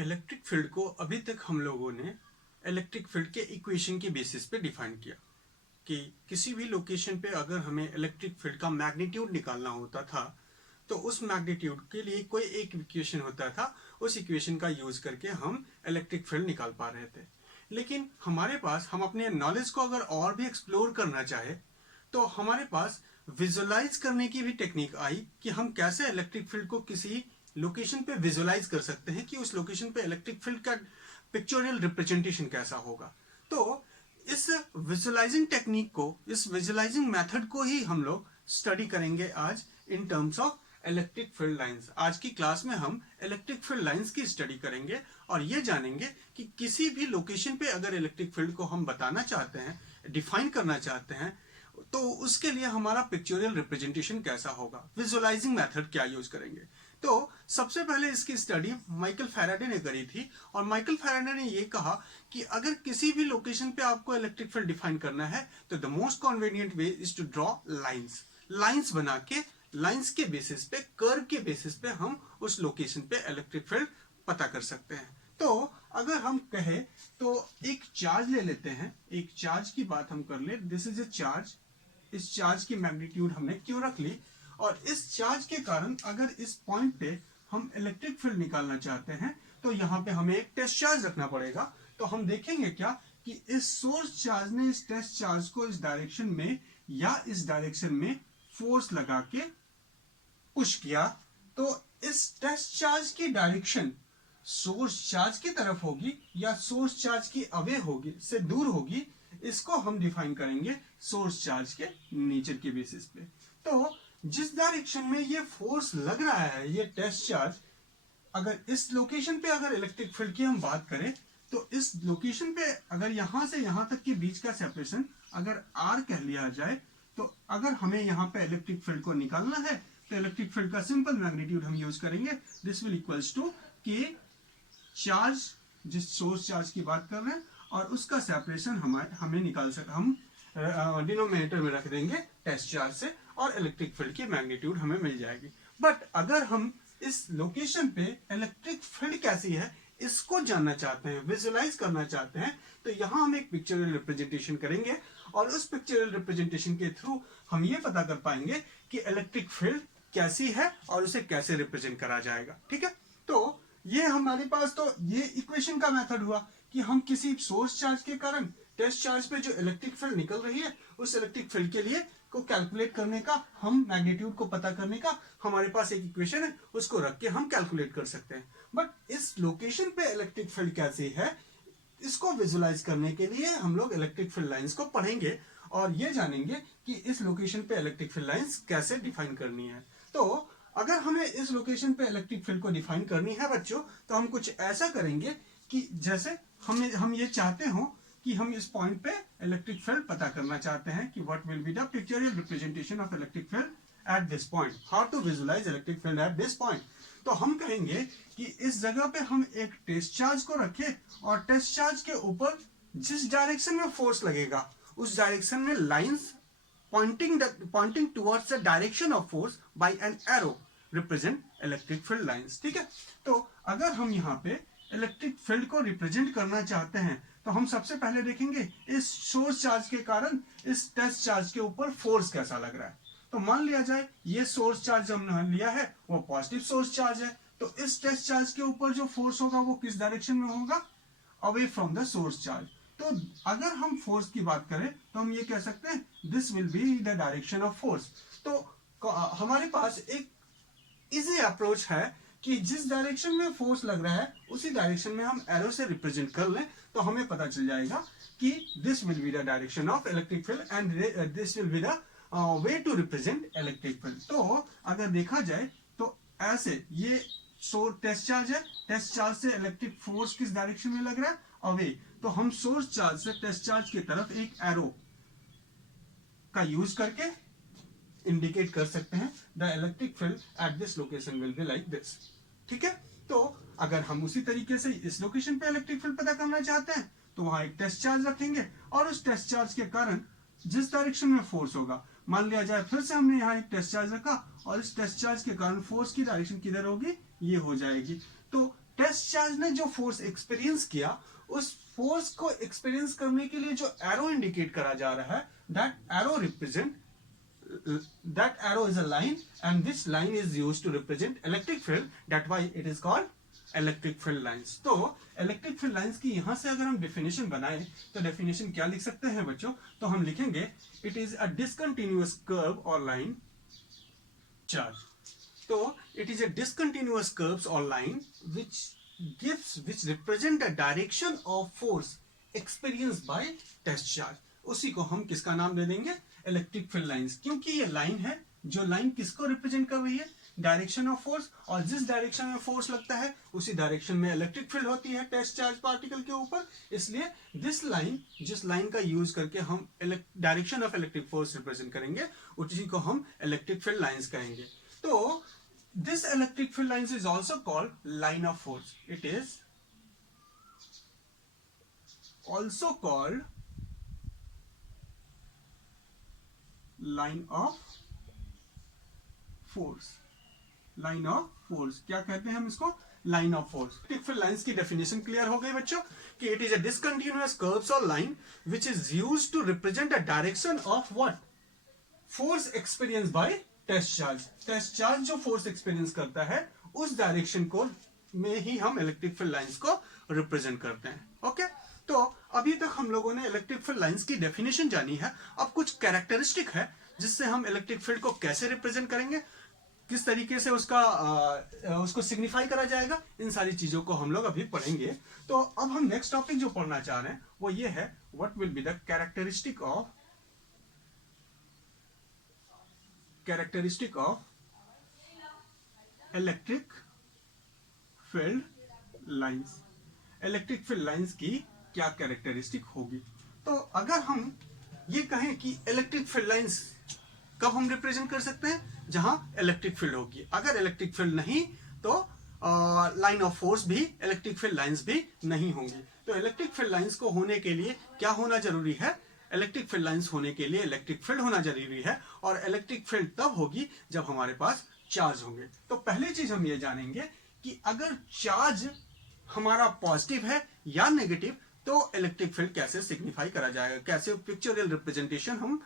Electric field को अभी तक हम लोगों ने इलेक्ट्रिक फील्ड के इक्वेशन के बेसिस पे डिफाइन किया कि किसी भी लोकेशन पे अगर हमें इलेक्ट्रिक फील्ड का मैग्नीट्यूड निकालना होता था तो उस मैग्नीट्यूड के लिए कोई एक इक्वेशन होता था। उस इक्वेशन का यूज करके हम इलेक्ट्रिक फील्ड निकाल पा रहे थे। लेकिन हमारे पास हम अपने नॉलेज को अगर और भी एक्सप्लोर करना चाहे तो हमारे पास विजुअलाइज करने की भी टेक्निक आई कि हम कैसे इलेक्ट्रिक फील्ड को किसी लोकेशन पे विजुअलाइज कर सकते हैं कि उस लोकेशन पे इलेक्ट्रिक फील्ड का पिक्चोरियल रिप्रेजेंटेशन कैसा होगा। तो इस विजुअलाइजिंग टेक्निक को, इस विजुअलाइजिंग मेथड को ही हम लोग स्टडी करेंगे आज in terms of electric field lines. आज की क्लास में हम इलेक्ट्रिक फील्ड लाइंस की स्टडी करेंगे और ये जानेंगे कि किसी भी लोकेशन पे अगर इलेक्ट्रिक फील्ड को हम बताना चाहते हैं, डिफाइन करना चाहते हैं, तो उसके लिए हमारा पिक्चोरियल रिप्रेजेंटेशन कैसा होगा, विजुअलाइजिंग मेथड क्या यूज करेंगे। तो सबसे पहले इसकी स्टडी माइकल फैराडे ने करी थी और माइकल फैराडे ने ये कहा कि अगर किसी भी लोकेशन पे आपको इलेक्ट्रिक फील्ड डिफाइन करना है तो the most convenient way is to draw lines. Lines बना के, लाइंस के बेसिस पे, कर्व के बेसिस पे हम उस लोकेशन पे इलेक्ट्रिक फील्ड पता कर सकते हैं। तो अगर हम कहें तो एक चार्ज ले लेते हैं, एक चार्ज की बात हम कर ले। This is a charge. इस चार्ज की मैग्नीट्यूड हमने क्यों रख ली और इस चार्ज के कारण अगर इस पॉइंट पे हम इलेक्ट्रिक फील्ड निकालना चाहते हैं तो यहाँ पे हमें एक टेस्ट चार्ज रखना पड़ेगा। तो हम देखेंगे क्या कि इस सोर्स चार्ज ने इस टेस्ट चार्ज को इस डायरेक्शन में या इस डायरेक्शन में फोर्स लगा के पुश किया तो इस टेस्ट चार्ज की डायरेक्शन सोर्स चार्ज की तरफ होगी या सोर्स चार्ज की अवे होगी, से दूर होगी। इसको हम डिफाइन करेंगे सोर्स चार्ज के नेचर के बेसिस पे। तो जिस डायरेक्शन में ये फोर्स लग रहा है, ये टेस्ट चार्ज, अगर इस लोकेशन पे अगर इलेक्ट्रिक फील्ड की हम बात करें तो इस लोकेशन पे अगर यहां से यहां तक के बीच का सेपरेशन अगर r कह लिया जाए तो अगर हमें यहाँ पे इलेक्ट्रिक फील्ड को निकालना है तो इलेक्ट्रिक फील्ड का सिंपल मैग्नीट्यूड हम यूज करेंगे। दिस विल इक्वल्स टू के चार्ज, जिस सोर्स चार्ज की बात कर रहे हैं, और उसका सेपरेशन हमें निकाल सक हम डिनोमिनेटर में रख देंगे टेस्ट चार्ज से और इलेक्ट्रिक फील्ड की मैग्नीट्यूड हमें मिल जाएगी। बट अगर हम इस लोकेशन पे इलेक्ट्रिक फील्ड कैसी है इसको जानना चाहते हैं, विजुअलाइज करना चाहते हैं, तो यहाँ हम एक पिक्चरल रिप्रेजेंटेशन करेंगे और उस पिक्चरल रिप्रेजेंटेशन के थ्रू हम ये पता कर पाएंगे कि इलेक्ट्रिक फील्ड कैसी है और उसे कैसे रिप्रेजेंट करा जाएगा। ठीक है, तो ये हमारे पास तो ये इक्वेशन का मेथड हुआ कि हम किसी सोर्स चार्ज के कारण टेस्ट चार्ज पे जो इलेक्ट्रिक फील्ड निकल रही है उस इलेक्ट्रिक फील्ड के लिए को कैलकुलेट करने का, हम मैग्नीट्यूड को पता करने का हमारे पास एक इक्वेशन है, उसको रख के हम कैलकुलेट कर सकते हैं। बट इस लोकेशन पे इलेक्ट्रिक फील्ड कैसी है इसको विजुअलाइज करने के लिए हम लोग इलेक्ट्रिक फील्ड लाइंस को पढ़ेंगे और ये जानेंगे कि इस लोकेशन पे इलेक्ट्रिक फील्ड लाइंस कैसे डिफाइन करनी है। तो अगर हमें इस लोकेशन पे इलेक्ट्रिक फील्ड को डिफाइन करनी है बच्चों, तो हम कुछ ऐसा करेंगे कि जैसे हम ये चाहते हो कि हम इस पॉइंट पे इलेक्ट्रिक फील्ड पता करना चाहते हैं कि what will be the pictorial representation of electric field at this point, how to visualise electric field at this point. तो हम कहेंगे कि इस जगह पे हम एक टेस्ट चार्ज को रखें और टेस्ट चार्ज के ऊपर जिस डायरेक्शन में फोर्स लगेगा उस डायरेक्शन में lines pointing towards the direction of force by an arrow represent electric field lines। ठीक है, तो अगर हम यहाँ पे इलेक्ट्रिक फील्ड को रिप्रेजेंट करना चाहते हैं तो हम सबसे पहले देखेंगे इस सोर्स चार्ज के कारण इस टेस्ट चार्ज के ऊपर फोर्स कैसा लग रहा है। तो मान लिया जाए ये सोर्स चार्ज हमने लिया है वो पॉजिटिव सोर्स चार्ज है, तो इस टेस्ट चार्ज के ऊपर जो फोर्स होगा वो किस डायरेक्शन में होगा, away from the source charge. तो अगर हम फोर्स की बात करें तो हम ये कह सकते हैं this will be the direction of force. तो हमारे पास एक इजी अप्रोच है कि जिस डायरेक्शन में फोर्स लग रहा है उसी डायरेक्शन में हम एरो से रिप्रेजेंट कर लें तो हमें पता चल जाएगा कि this will be the direction of electric field and this will be the way to represent electric field. तो अगर देखा जाए तो ऐसे ये टेस्ट चार्ज है, टेस्ट चार्ज से इलेक्ट्रिक फोर्स किस डायरेक्शन में लग रहा है, अवे। तो हम सोर्स चार्ज से टेस्ट चार्ज की तरफ एक एरो का यूज करके इंडिकेट कर सकते हैं the electric field at this location will be like this. ठीक है, तो अगर हम उसी तरीके से इस लोकेशन पे इलेक्ट्रिक फील्ड पता करना चाहते हैं तो वहां एक टेस्ट चार्ज रखेंगे और उस टेस्ट चार्ज के कारण जिस डायरेक्शन में फोर्स होगा, मान लिया जाए फिर से हमने यहाँ एक टेस्ट चार्ज रखा और इस टेस्ट चार्ज के कारण फोर्स की डायरेक्शन किधर होगी, ये हो जाएगी। तो टेस्ट चार्ज ने जो फोर्स एक्सपीरियंस किया, उस फोर्स को एक्सपीरियंस करने के लिए जो एरो इंडिकेट करा जा रहा है, that arrow is a line, and this line is used to represent electric field. That why it is called electric field lines. तो electric field lines की यहां से अगर हम definition बनाए तो definition क्या लिख सकते हैं बच्चों? तो हम लिखेंगे it is a discontinuous curve or line charge. तो it is a discontinuous curves or line which represent the direction of force experienced by test charge. उसी को हम किसका नाम दे देंगे? इलेक्ट्रिक फील्ड लाइंस, क्योंकि ये लाइन है, जो लाइन किसको रिप्रेजेंट कर रही है? डायरेक्शन ऑफ फोर्स, और जिस डायरेक्शन में फोर्स लगता है उसी डायरेक्शन में इलेक्ट्रिक फील्ड होती है टेस्ट चार्ज पार्टिकल के ऊपर। इसलिए दिस लाइन, जिस लाइन का यूज करके हम direction of electric force represent करेंगे, उसी को हम इलेक्ट्रिक फील्ड लाइंस कहेंगे। तो this electric field lines is also called line of force. It is also called line of force. Line of force क्या कहते हैं हम इसको? Line of force. Electric field lines की डेफिनेशन क्लियर हो गई बच्चों कि it is a discontinuous curves और line which is used to represent a direction of what? Force experience by test charge. Test charge जो फोर्स एक्सपीरियंस करता है उस डायरेक्शन को में ही हम इलेक्ट्रिक फील्ड लाइंस को रिप्रेजेंट करते हैं। ओके, तो अभी तक हम लोगों ने इलेक्ट्रिक फील्ड लाइंस की डेफिनेशन जानी है। अब कुछ कैरेक्टरिस्टिक है जिससे हम इलेक्ट्रिक फील्ड को कैसे रिप्रेजेंट करेंगे, किस तरीके से उसको सिग्निफाई करा जाएगा, इन सारी चीजों को हम लोग अभी पढ़ेंगे। तो अब हम नेक्स्ट टॉपिक जो पढ़ना चाह रहे हैं वो ये है, what will be the characteristic of electric field lines. Electric field lines की क्या कैरेक्टरिस्टिक होगी? तो अगर हम ये कहें कि इलेक्ट्रिक फील्ड लाइंस कब हम रिप्रेजेंट कर सकते हैं? जहां इलेक्ट्रिक फील्ड होगी। अगर इलेक्ट्रिक फील्ड नहीं तो लाइन ऑफ फोर्स भी, इलेक्ट्रिक फील्ड लाइंस भी नहीं होंगी। तो इलेक्ट्रिक फील्ड लाइंस को होने के लिए क्या होना जरूरी है? इलेक्ट्रिक फील्ड लाइंस होने के लिए इलेक्ट्रिक फील्ड होना जरूरी है, और इलेक्ट्रिक फील्ड तब होगी जब हमारे पास चार्ज होंगे। तो पहली चीज हम ये जानेंगे कि अगर चार्ज हमारा पॉजिटिव है या नेगेटिव तो इलेक्ट्रिक फील्ड कैसे सिग्निफाई करा जाएगा, कैसे पिक्चोरियल रिप्रेजेंटेशन हम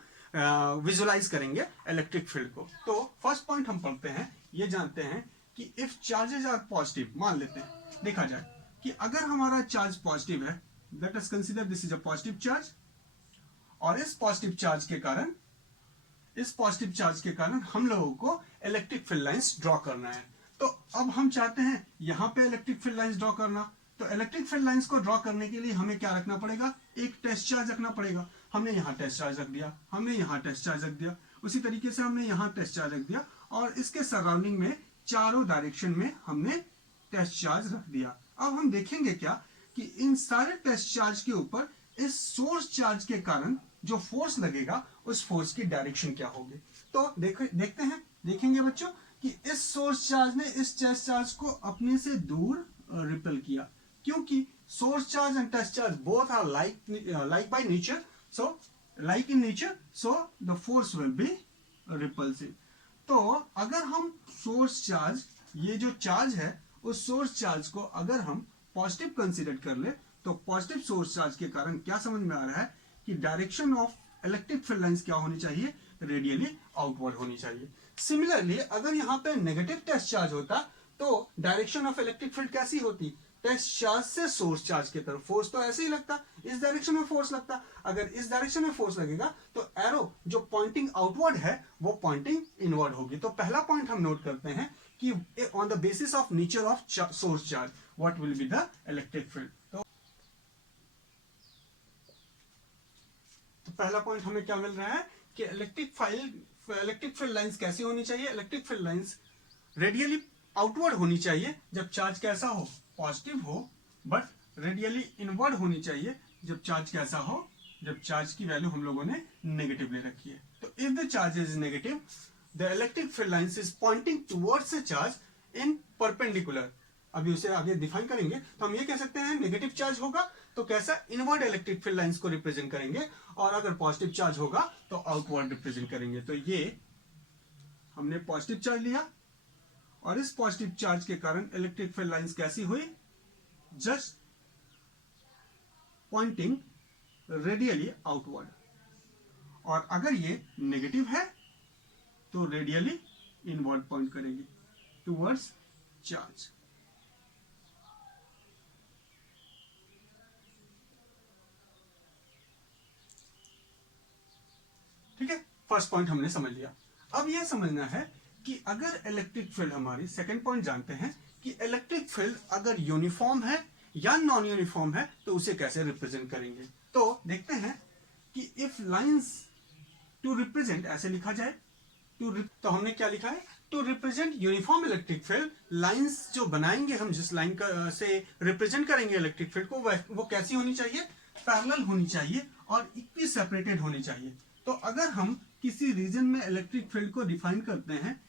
विजुलाइज करेंगे इलेक्ट्रिक फील्ड को। तो फर्स्ट पॉइंट हम पढ़ते हैं, ये जानते हैं कि इफ चार्जेस आर पॉजिटिव, मान लेते हैं, देखा जाए कि अगर हमारा चार्ज पॉजिटिव है, let us consider this is a positive charge, और इस पॉजिटिव चार्ज के कारण हम लोगों को इलेक्ट्रिक फील्ड लाइंस ड्रॉ करना है। तो अब हम चाहते हैं यहां पे इलेक्ट्रिक फील्ड लाइंस ड्रॉ करना, तो इलेक्ट्रिक फील्ड लाइंस को ड्रॉ करने के लिए हमें क्या रखना पड़ेगा? एक टेस्ट चार्ज रखना पड़ेगा। हमने यहाँ टेस्ट चार्ज रख दिया, हमने यहाँ टेस्ट चार्ज रख दिया, उसी तरीके से हमने यहाँ टेस्ट चार्ज रख दिया, और इसके सराउंडिंग में चारों डायरेक्शन में हमने टेस्ट चार्ज रख दिया। अब हम देखेंगे क्या कि इन सारे टेस्ट चार्ज के ऊपर इस सोर्स चार्ज के कारण जो फोर्स लगेगा उस फोर्स की डायरेक्शन क्या होगी। तो देखेंगे बच्चों कि इस सोर्स चार्ज ने इस टेस्ट चार्ज को अपने से दूर रिपेल किया, क्योंकि source charge and test charge both are like by nature, so like in nature, so the force will be repulsive. तो अगर हम सोर्स चार्ज, ये जो चार्ज है उस सोर्स चार्ज को अगर हम पॉजिटिव कंसीडर कर ले, तो पॉजिटिव सोर्स चार्ज के कारण क्या समझ में आ रहा है कि direction of electric field lines क्या होनी चाहिए? रेडियली आउटवर्ड होनी चाहिए। सिमिलरली अगर यहाँ पे नेगेटिव टेस्ट चार्ज होता तो डायरेक्शन ऑफ इलेक्ट्रिक फील्ड कैसी होती? टेस्ट चार्ज से सोर्स चार्ज की तरफ फोर्स तो ऐसे ही लगता, इस डायरेक्शन में फोर्स लगता। अगर इस डायरेक्शन में फोर्स लगेगा तो एरो जो पॉइंटिंग आउटवर्ड है वो पॉइंटिंग इनवर्ड होगी। तो पहला पॉइंट हम नोट करते हैं कि on the basis of nature of source charge what will be the electric field. तो पहला पॉइंट हमें क्या मिल रहा है कि इलेक्ट्रिक फील्ड लाइंस कैसी होनी चाहिए? Electric field lines radially outward होनी चाहिए जब चार्ज कैसा हो? पॉजिटिव हो, बट रेडियली इनवर्ड होनी चाहिए जब चार्ज कैसा हो? जब चार्ज की वैल्यू हम लोगों ने नेगेटिव ले रखी है। तो if the charge is negative, the electric field lines is pointing towards the charge in perpendicular. अभी उसे आगे डिफाइन करेंगे तो हम ये कह सकते हैं नेगेटिव चार्ज होगा तो कैसा? इनवर्ड इलेक्ट्रिक फील्ड लाइंस को रिप्रेजेंट करेंगे, और अगर पॉजिटिव चार्ज होगा तो आउटवर्ड रिप्रेजेंट करेंगे। तो ये हमने पॉजिटिव चार्ज लिया और इस पॉजिटिव चार्ज के कारण इलेक्ट्रिक फील्ड लाइंस कैसी हुई? जस्ट पॉइंटिंग रेडियली आउटवर्ड, और अगर ये नेगेटिव है तो रेडियली इनवर्ड पॉइंट करेगी टुवर्ड्स चार्ज। ठीक है, फर्स्ट पॉइंट हमने समझ लिया। अब यह समझना है कि अगर इलेक्ट्रिक फील्ड, हमारी सेकंड पॉइंट जानते हैं कि इलेक्ट्रिक फील्ड अगर यूनिफॉर्म है या नॉन यूनिफॉर्म है तो उसे कैसे रिप्रेजेंट करेंगे। तो देखते हैं कि इफ लाइंस टू रिप्रेजेंट, ऐसे लिखा जाए तो हमने क्या लिखा है, to represent uniform electric field, lines जो बनाएंगे हम, जिस लाइन का से रिप्रेजेंट करेंगे इलेक्ट्रिक फील्ड को, वो कैसी होनी चाहिए, पैरेलल होनी चाहिए और इक्वी सेपरेटेड होनी चाहिए। तो अगर हम किसी रीजन में इलेक्ट्रिक फील्ड को डिफाइन करते हैं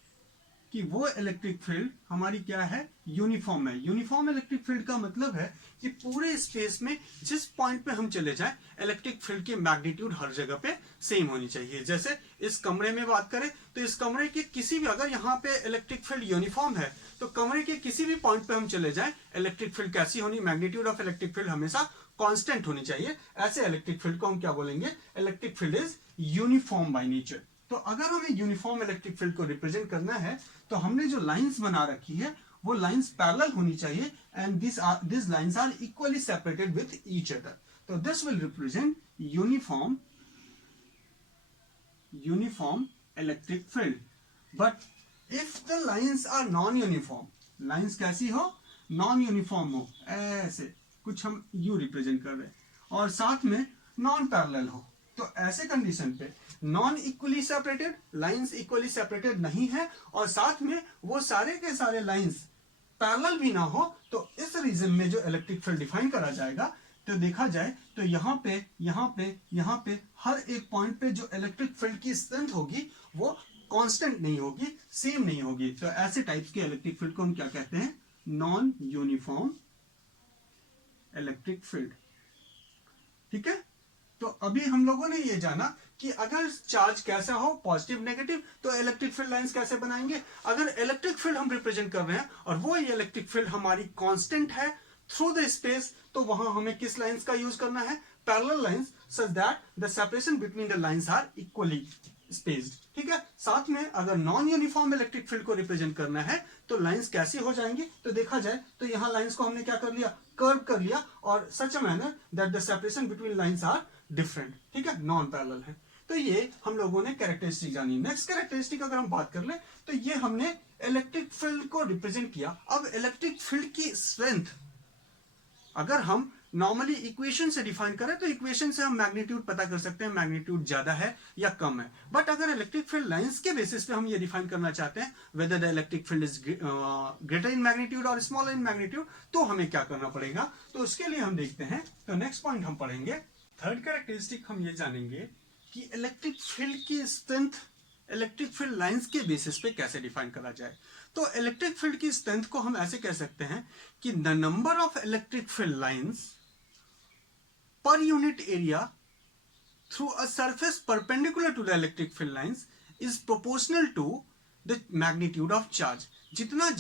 कि वो इलेक्ट्रिक फील्ड हमारी क्या है, यूनिफॉर्म है। यूनिफॉर्म इलेक्ट्रिक फील्ड का मतलब है कि पूरे स्पेस में जिस पॉइंट पे हम चले जाएं, इलेक्ट्रिक फील्ड की मैग्नीट्यूड हर जगह पे सेम होनी चाहिए। जैसे इस कमरे में बात करें तो इस कमरे के किसी भी, अगर यहाँ पे इलेक्ट्रिक फील्ड यूनिफॉर्म है तो कमरे के किसी भी पॉइंट पे हम चले जाएं, इलेक्ट्रिक फील्ड कैसी होनी, मैग्नीट्यूड ऑफ इलेक्ट्रिक फील्ड हमेशा कांस्टेंट होनी चाहिए। ऐसे इलेक्ट्रिक फील्ड को हम क्या बोलेंगे, electric field is uniform by nature. तो अगर हमें यूनिफॉर्म इलेक्ट्रिक फील्ड को रिप्रेजेंट करना है तो हमने जो लाइंस बना रखी है वो लाइंस पैरेलल होनी चाहिए, and this lines are equally separated with each other. तो this will represent uniform electric field. But if the lines are non uniform, lines कैसी हो, नॉन यूनिफॉर्म हो, ऐसे कुछ हम यू रिप्रेजेंट कर रहे हैं, और साथ में नॉन पैरेलल हो, तो ऐसे कंडीशन पे non equally separated, lines equally separated नहीं है, और साथ में वो सारे के सारे लाइंस पैरेलल भी ना हो, तो इस रीजन में जो इलेक्ट्रिक फील्ड डिफाइन करा जाएगा, तो देखा जाए तो यहाँ पे हर एक पॉइंट पे जो इलेक्ट्रिक फील्ड की स्ट्रेंथ होगी वो कांस्टेंट नहीं होगी, सेम नहीं होगी। तो ऐसे टाइप्स के इलेक्ट्रिक फील्ड को हम क्या कहते हैं, नॉन यूनिफॉर्म इलेक्ट्रिक फील्ड। ठीक है, तो अभी हम लोगों ने ये जाना कि अगर चार्ज कैसा हो, पॉजिटिव नेगेटिव, तो इलेक्ट्रिक फील्ड लाइंस कैसे बनाएंगे। अगर इलेक्ट्रिक फील्ड हम रिप्रेजेंट कर रहे हैं और वो इलेक्ट्रिक फील्ड हमारी कांस्टेंट है थ्रू द स्पेस, तो वहां हमें किस लाइंस का यूज करना है, parallel lines, such that the separation between the lines are equally spaced. ठीक है, साथ में अगर नॉन यूनिफॉर्म इलेक्ट्रिक फील्ड को रिप्रेजेंट करना है तो लाइंस कैसी हो जाएंगी, तो देखा जाए तो यहां लाइंस को हमने क्या कर लिया, कर्व कर लिया, और such a manner that the separation between lines are different. ठीक है, नॉन पैरेलल है। तो ये हम लोगों ने कैरेक्टरिस्टिक जानी। नेक्स्ट कैरेक्टरिस्टिक अगर हम बात कर ले तो ये हमने इलेक्ट्रिक फील्ड को रिप्रेजेंट किया। अब इलेक्ट्रिक फील्ड की स्ट्रेंथ अगर हम नॉर्मली इक्वेशन से डिफाइन करें तो इक्वेशन से हम मैग्नीट्यूड पता कर सकते हैं, मैग्नीट्यूड ज्यादा है या कम है। बट अगर इलेक्ट्रिक फील्ड लाइंस के बेसिस पे हम ये डिफाइन करना चाहते हैं whether the electric field is greater in magnitude और स्मॉलर इन मैग्नीट्यूड, तो हमें क्या करना पड़ेगा, तो उसके लिए हम देखते हैं। तो नेक्स्ट पॉइंट हम पढ़ेंगे, थर्ड कैरेक्टरिस्टिक हम ये जानेंगे कि इलेक्ट्रिक फील्ड की स्ट्रेंथ इलेक्ट्रिक फील्ड लाइंस के बेसिस पे कैसे डिफाइन करा जाए। तो इलेक्ट्रिक फील्ड की स्ट्रेंथ को हम ऐसे कह सकते हैं कि the number of electric field lines per unit area through a surface perpendicular to the electric field lines is proportional to the magnitude of charge। जितना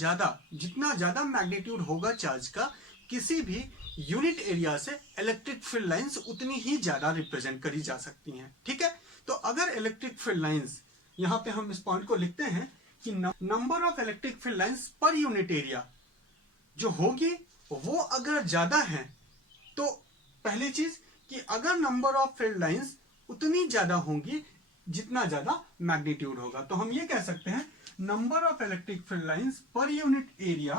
ज्यादा मैग्नीट्यूड होगा चार्ज का किसी भी यूनिट एरिया से, इलेक्ट्रिक फील्ड लाइंस उतनी ही ज्यादा represent करी जा सकती हैं। ठीक है, तो अगर इलेक्ट्रिक फील्ड लाइंस, यहां पे हम इस पॉइंट को लिखते हैं कि number of electric field lines per unit area जो होगी वो अगर ज्यादा है, तो पहली चीज कि अगर नंबर ऑफ फील्ड लाइंस उतनी ज्यादा होंगी जितना ज्यादा मैग्नीट्यूड होगा, तो हम ये कह सकते हैं number of electric field lines per unit area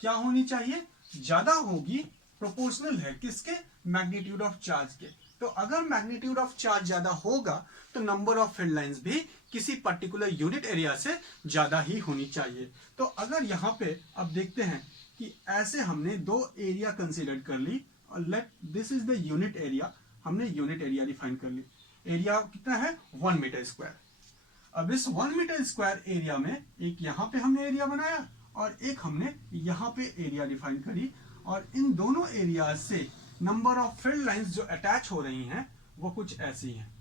क्या होनी चाहिए, ज्यादा होगी, प्रोपोर्शनल है किसके, मैग्नीट्यूड ऑफ चार्ज के। तो अगर मैग्नीट्यूड ऑफ चार्ज ज्यादा होगा तो नंबर ऑफ फील्ड लाइंस भी किसी पर्टिकुलर यूनिट एरिया से ज्यादा ही होनी चाहिए। तो अगर यहां पे अब देखते हैं कि ऐसे हमने दो एरिया कंसीडर कर ली, और late this is the unit area, हमने यूनिट एरिया डिफाइन कर ली। एरिया कितना है, 1 मीटर स्क्वायर। अब इस 1 मीटर स्क्वायर एरिया में एक यहां पे हमने एरिया बनाया और एक हमने यहां पे एरिया डिफाइन करी, और इन दोनों एरिया से नंबर ऑफ फील्ड लाइंस जो अटैच हो रही हैं वो कुछ ऐसी हैं।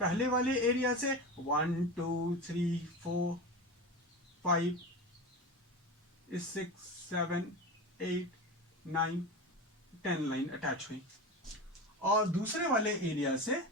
पहले वाले एरिया से 1 2 3 4 5 6 7 8 9 10 लाइन अटैच हुई, और दूसरे वाले एरिया से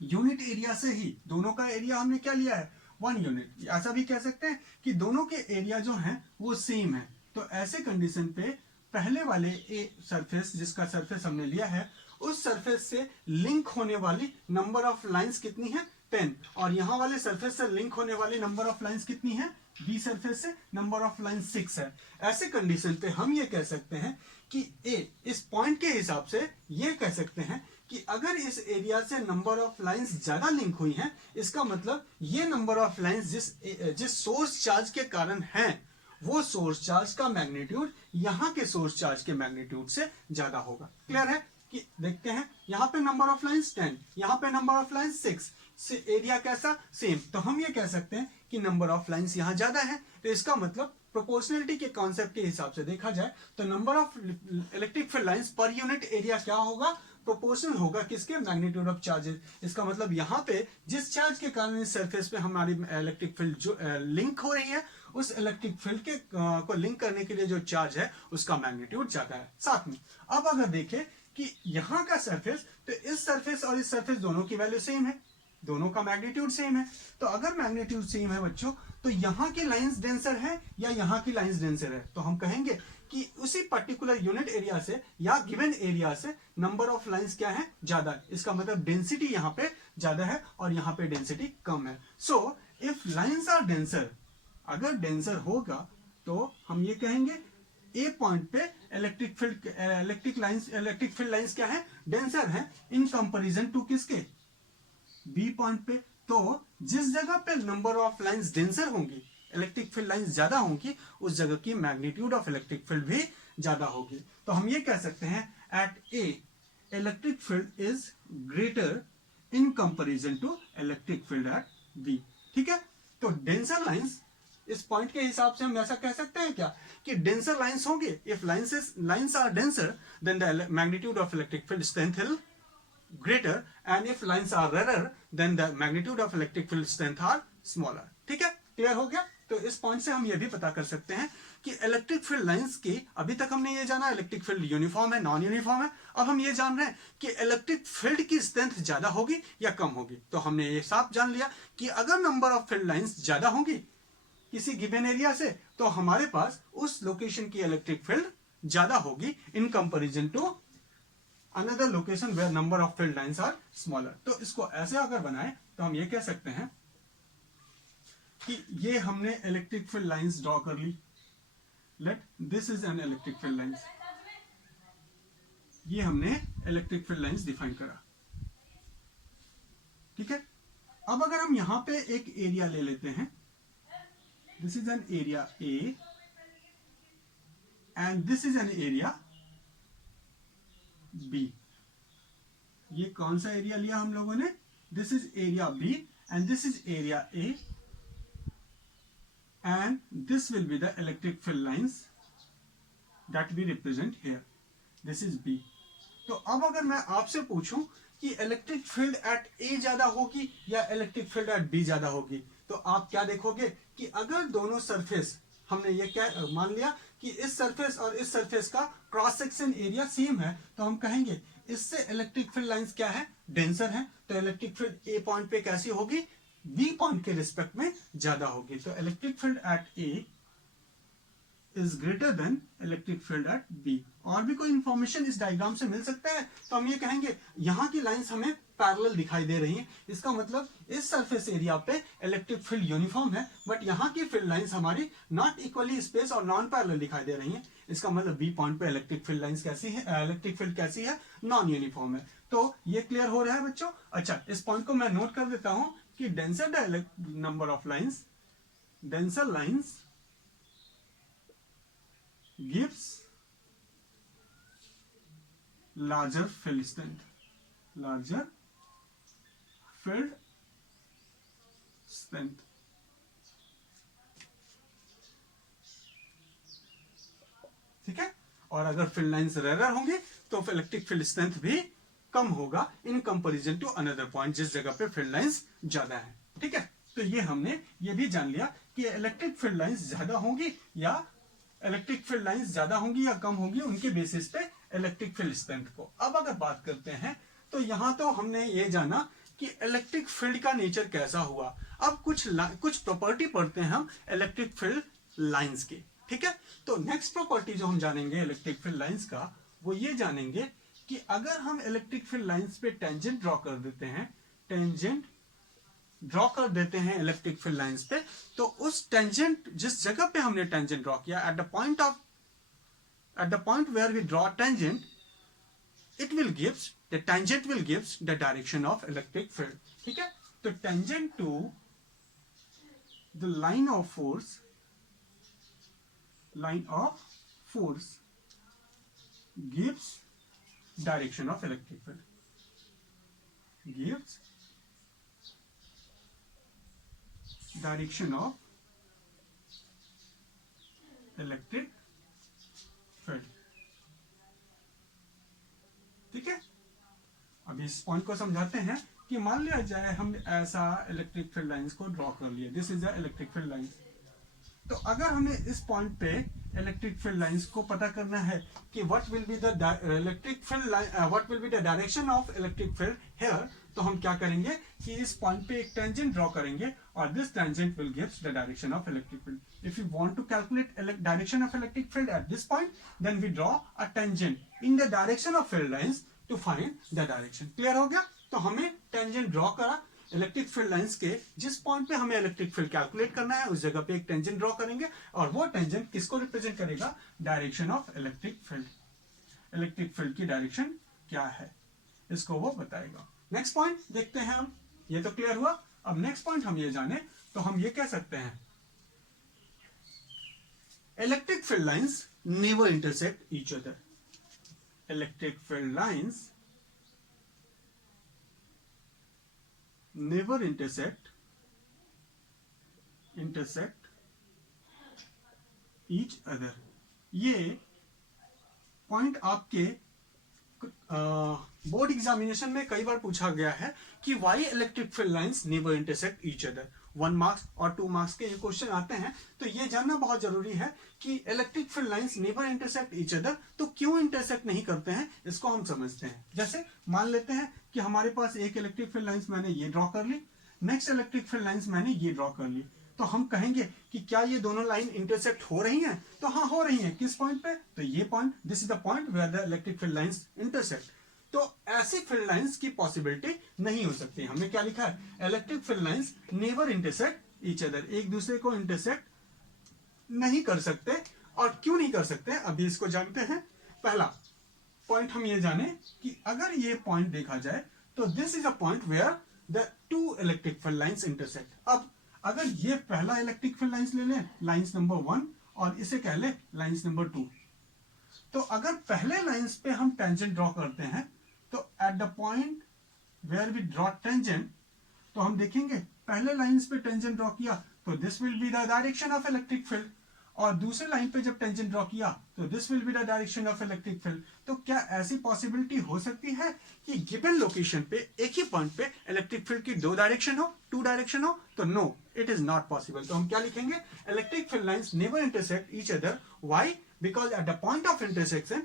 यूनिट एरिया से ही दोनों का एरिया हमने क्या लिया है 1 यूनिट। ऐसा भी कह सकते हैं कि दोनों के एरिया जो हैं वो सेम है। तो ऐसे कंडीशन पे पहले वाले ए सरफेस जिसका सरफेस हमने लिया है उस सरफेस से लिंक होने वाली नंबर ऑफ लाइंस कितनी है 10, और यहां वाले सरफेस से लिंक होने वाली नंबर ऑफ लाइंस कितनी है बी सरफेस से नंबर ऑफ लाइंस 6 है। ऐसे कंडीशन पे हम ये कह सकते हैं कि ए इस पॉइंट के हिसाब से ये कह सकते हैं कि अगर इस एरिया से नंबर ऑफ लाइंस ज्यादा लिंक हुई हैं, इसका मतलब ये नंबर ऑफ लाइंस जिस सोर्स चार्ज के कारण है वो सोर्स चार्ज का मैग्नीट्यूड यहां के सोर्स चार्ज के मैग्नीट्यूड से ज्यादा होगा। क्लियर है कि देखते हैं यहां पे नंबर ऑफ लाइंस 10, यहां पे नंबर ऑफ लाइंस 6, एरिया कैसा सेम, तो हम ये कह सकते हैं कि नंबर ऑफ लाइंस यहां ज्यादा है। तो इसका मतलब प्रोपोर्शनलिटी के कॉन्सेप्ट के हिसाब से देखा जाए तो number of electric field lines per unit area क्या होगा प्रोपोर्शनल होगा किसके मैग्नीट्यूड ऑफ चार्जेस। इसका मतलब यहाँ पे जिस चार्ज के कारण इस सरफेस पे हमारी इलेक्ट्रिक फील्ड जो लिंक हो रही है उस इलेक्ट्रिक फील्ड के को लिंक करने के लिए जो चार्ज है उसका मैग्नीट्यूड ज्यादा है। साथ में अब अगर देखें कि यहाँ का सरफेस, तो इस सरफेस और इस सरफेस दोनों की वैल्यू सेम है, दोनों का मैग्नीट्यूड सेम है। तो अगर मैग्नीट्यूड सेम है बच्चों तो यहाँ की लाइंस डेंसर है या यहाँ की लाइंस डेंसर है, तो हम कहेंगे कि उसी पर्टिकुलर यूनिट एरिया से या गिवन एरिया से नंबर ऑफ लाइंस क्या है ज्यादा है। इसका मतलब डेंसिटी यहाँ पे ज्यादा है और यहाँ पे डेंसिटी कम है। So if lines are denser, अगर डेंसर होगा तो हम ये कहेंगे ए पॉइंट पे इलेक्ट्रिक फील्ड लाइंस क्या है डेंसर है इन कंपैरिजन टू किसके बी पॉइंट पे। तो जिस जगह पे नंबर ऑफ लाइंस डेंसर होंगी इलेक्ट्रिक फील्ड लाइंस ज्यादा होंगी उस जगह की मैग्नीट्यूड ऑफ इलेक्ट्रिक फील्ड भी ज्यादा होगी। तो हम ये कह सकते हैं at A electric field is greater in comparison to electric field at B. ठीक है, तो डेंसर लाइंस इस पॉइंट के हिसाब से हम ऐसा कह सकते हैं क्या कि डेंसर लाइंस होंगे, if lines are denser then the magnitude of electric field strength will greater, and if lines are rarer then the magnitude of electric field strength are smaller। ठीक है, क्लियर हो गया। तो इस पॉइंट से हम ये भी पता कर सकते हैं कि इलेक्ट्रिक फील्ड लाइंस की अभी तक हमने ये जाना इलेक्ट्रिक फील्ड यूनिफॉर्म है नॉन यूनिफॉर्म है, अब हम ये जान रहे हैं कि इलेक्ट्रिक फील्ड की स्ट्रेंथ ज्यादा होगी या कम होगी। तो हमने ये साफ जान लिया कि अगर नंबर ऑफ फील्ड लाइंस ज्यादा होंगी किसी गिवन एरिया से तो हमारे पास उस लोकेशन की इलेक्ट्रिक फील्ड ज्यादा होगी in comparison to another location where number of field lines are smaller। तो इसको ऐसे अगर बनाए तो हम ये कह सकते हैं कि ये हमने इलेक्ट्रिक फील्ड लाइंस ड्रॉ कर ली, let this is an electric field lines, ये हमने इलेक्ट्रिक फील्ड लाइंस डिफाइन करा। ठीक है, अब अगर हम यहां पे एक एरिया ले लेते हैं, this is an area A and this is an area B. ये कौन सा एरिया लिया हम लोगों ने, this is area B and this is area A and this will be the electric field lines that we represent here, this is B. तो अब अगर मैं आपसे पूछूं कि इलेक्ट्रिक फील्ड एट ए ज्यादा होगी या इलेक्ट्रिक फील्ड एट बी ज्यादा होगी, तो आप क्या देखोगे कि अगर दोनों सरफेस हमने ये क्या मान लिया कि इस सरफेस और इस सरफेस का क्रॉस सेक्शन एरिया सेम है, तो हम कहेंगे इससे इलेक्ट्रिक फील्ड लाइंस क्या है डेंसर है, तो इलेक्ट्रिक फील्ड ए पॉइंट पे कैसी होगी बी पॉइंट के रिस्पेक्ट में ज्यादा होगी। तो electric field at A is greater than electric field at B. और भी कोई इंफॉर्मेशन इस डायग्राम से मिल सकता है, तो हम ये कहेंगे यहाँ की लाइंस हमें पैरेलल दिखाई दे रही हैं, इसका मतलब इस सरफेस एरिया पे इलेक्ट्रिक फील्ड यूनिफॉर्म है बट यहाँ की फील्ड लाइंस हमारी नॉट इक्वली स्पेस और नॉन पैरेलल दिखाई दे रही हैं। इसका मतलब बी पॉइंट पे इलेक्ट्रिक फील्ड लाइंस कैसी है, इलेक्ट्रिक फील्ड कैसी है नॉन यूनिफॉर्म है। तो ये क्लियर हो रहा है बच्चों। अच्छा, इस पॉइंट को मैं नोट कर देता हूं कि denser the number of lines, denser lines gives larger field strength, larger field strength। ठीक है, और अगर फील्ड लाइंस रेयर होंगे तो इलेक्ट्रिक फील्ड स्ट्रेंथ भी कम होगा in comparison to another point जिस जगह पे फील्ड लाइंस ज्यादा है। ठीक है, तो ये हमने ये भी जान लिया कि इलेक्ट्रिक फील्ड लाइंस ज्यादा होंगी या इलेक्ट्रिक फील्ड लाइंस ज्यादा होंगी या कम होंगी उनके बेसिस पे इलेक्ट्रिक फील्ड स्ट्रेंथ को। अब अगर बात करते हैं तो यहां तो हमने ये जाना कि इलेक्ट्रिक फील्ड का नेचर कैसा हुआ। अब कुछ प्रॉपर्टी पढ़ते हैं हम इलेक्ट्रिक फील्ड लाइंस की, ठीक है। तो नेक्स्ट प्रॉपर्टी जो हम जानेंगे इलेक्ट्रिक फील्ड लाइंस का, वो ये जानेंगे कि अगर हम इलेक्ट्रिक फील्ड लाइंस पे टेंजेंट ड्रॉ कर देते हैं, टेंजेंट ड्रॉ कर देते हैं इलेक्ट्रिक फील्ड लाइंस पे, तो उस टेंजेंट जिस जगह पे हमने टेंजेंट ड्रॉ किया, at the point where we draw tangent, the tangent will gives the direction of electric field, ठीक है। तो tangent to the line of force gives direction of electric field, gives direction of electric field, ठीक है। अब इस point को समझाते हैं कि मान लिया जाए हम ऐसा इलेक्ट्रिक फील्ड लाइंस को ड्रॉ कर लिए, this is the electric field lines. तो अगर हमें इस पॉइंट पे इलेक्ट्रिक फील्ड लाइंस को पता करना है कि what will be the direction of electric field here, तो हम क्या करेंगे कि इस पॉइंट पे एक टेंजेंट ड्रॉ करेंगे और this tangent will gives the direction of electric field. If you want to calculate direction of electric field at this point, then we draw a tangent in the direction of field lines to find the direction. Clear हो गया। तो हमें tangent draw करा electric field lines के, जिस point पे हमें electric field calculate करना है उस जगह पे एक टेंजेंट ड्रॉ करेंगे और वो टेंजेंट किसको रिप्रेजेंट करेगा, direction of electric field. Electric field की डायरेक्शन क्या है इसको वो बताएगा। नेक्स्ट पॉइंट देखते हैं हम, ये तो क्लियर हुआ। अब नेक्स्ट पॉइंट हम ये जाने तो हम ये कह सकते हैं electric field lines never intersect each other. Electric field lines never intersect each other। ये पॉइंट आपके बोर्ड एग्जामिनेशन में कई बार पूछा गया है कि Y electric field lines never intersect each other. 1 marks और 2 मार्क्स के ये क्वेश्चन आते हैं, तो ये जानना बहुत जरूरी है कि electric field lines never intersect each other, तो क्यों इंटरसेक्ट नहीं करते हैं इसको हम समझते हैं। जैसे मान लेते हैं कि हमारे पास एक इलेक्ट्रिक फील्ड लाइंस मैंने ये ड्रॉ कर ली, नेक्स्ट इलेक्ट्रिक फील्ड लाइंस मैंने ये ड्रॉ कर ली, तो हम कहेंगे कि क्या ये दोनों लाइन इंटरसेक्ट हो रही हैं? तो हाँ हो रही हैं। किस पॉइंट पे? तो ये point, this is the point where the electric field lines intersect. तो ऐसी फील्ड लाइंस की पॉसिबिलिटी नहीं हो सकती। हमने क्या लिखा है, electric field lines never intersect each other, एक दूसरे को इंटरसेक्ट नहीं कर सकते। और क्यों नहीं कर सकते अभी इसको जानते हैं। पहला पॉइंट हम ये जाने कि अगर ये पॉइंट देखा जाए तो this is a point where the two electric field lines intersect. अब अगर ये पहला इलेक्ट्रिक फील्ड लाइंस ले लें, लाइंस नंबर 1, और इसे कह ले लाइंस नंबर 2, तो अगर पहले लाइंस पे हम टेंजेंट ड्रॉ करते हैं तो at the point where we draw tangent, तो हम देखेंगे पहले लाइंस पे टेंजेंट ड्रॉ किया तो this will be the direction of electric field, और दूसरे लाइन पे जब टेंजेंट ड्रॉ किया तो this will be the direction of electric field. तो क्या ऐसी पॉसिबिलिटी हो सकती है कि गिवन लोकेशन पे एक ही पॉइंट पे इलेक्ट्रिक फील्ड की 2 डायरेक्शन हो, 2 डायरेक्शन हो? तो no, it is not possible. तो हम क्या लिखेंगे, electric field lines never intersect each other. Why? Because at the point of intersection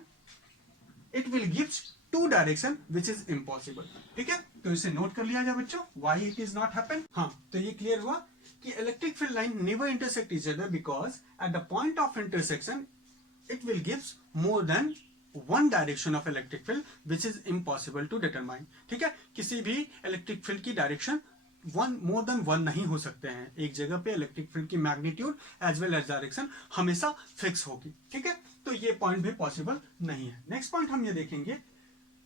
it will gives 2 direction which is impossible. ठीक है, तो इसे नोट कर लिया जाए बच्चों, why it is not happen. हाँ, तो ये क्लियर हुआ कि electric field line never intersect each other because at the point of intersection it will gives more than one direction of electric field which is impossible to determine। ठीक है, किसी भी electric field की direction more than 1 नहीं हो सकते हैं। एक जगह पे इलेक्ट्रिक फील्ड की magnitude as well as direction हमेशा फिक्स होगी। ठीक है, तो ये पॉइंट भी पॉसिबल नहीं है। नेक्स्ट पॉइंट हम ये देखेंगे,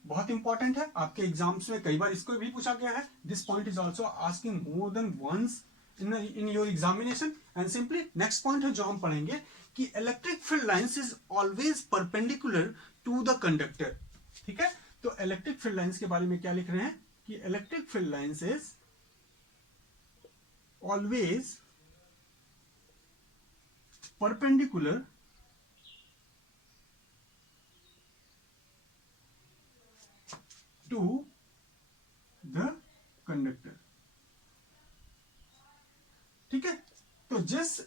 बहुत इंपॉर्टेंट है, आपके एग्जाम्स में कई बार इसको भी पूछा गया है। This point is also asking more than once in your examination। and simply next point है जो हम पढ़ेंगे कि electric field lines is always perpendicular to the conductor. ठीक है, तो इलेक्ट्रिक फील्ड लाइंस के बारे में क्या लिख रहे हैं कि electric field lines is always perpendicular to the conductor. ठीक है, तो जिस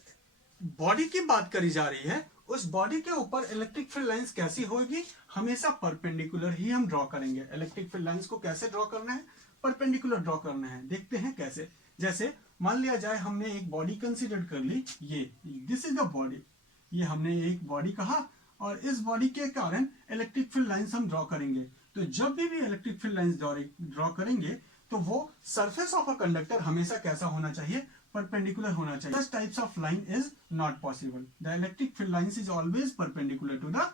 बॉडी की बात करी जा रही है उस बॉडी के ऊपर इलेक्ट्रिक फील्ड लाइंस कैसी होगी, हमेशा परपेंडिकुलर ही हम ड्रॉ करेंगे। इलेक्ट्रिक फील्ड लाइंस को कैसे ड्रॉ करना है, परपेंडिकुलर ड्रॉ करना है। देखते हैं कैसे। जैसे मान लिया जाए हमने एक बॉडी कंसीडर कर ली, ये दिस इज द बॉडी, ये हमने एक बॉडी कहा, और इस बॉडी के कारण इलेक्ट्रिक फील्ड लाइंस हम ड्रॉ करेंगे। तो जब भी इलेक्ट्रिक फील्ड लाइंस ड्रॉ करेंगे तो वो सरफेस ऑफ अ कंडक्टर हमेशा कैसा होना चाहिए, परपेंडिकुलर होना चाहिए। Such types of line is not possible. The electric field lines is always perpendicular to the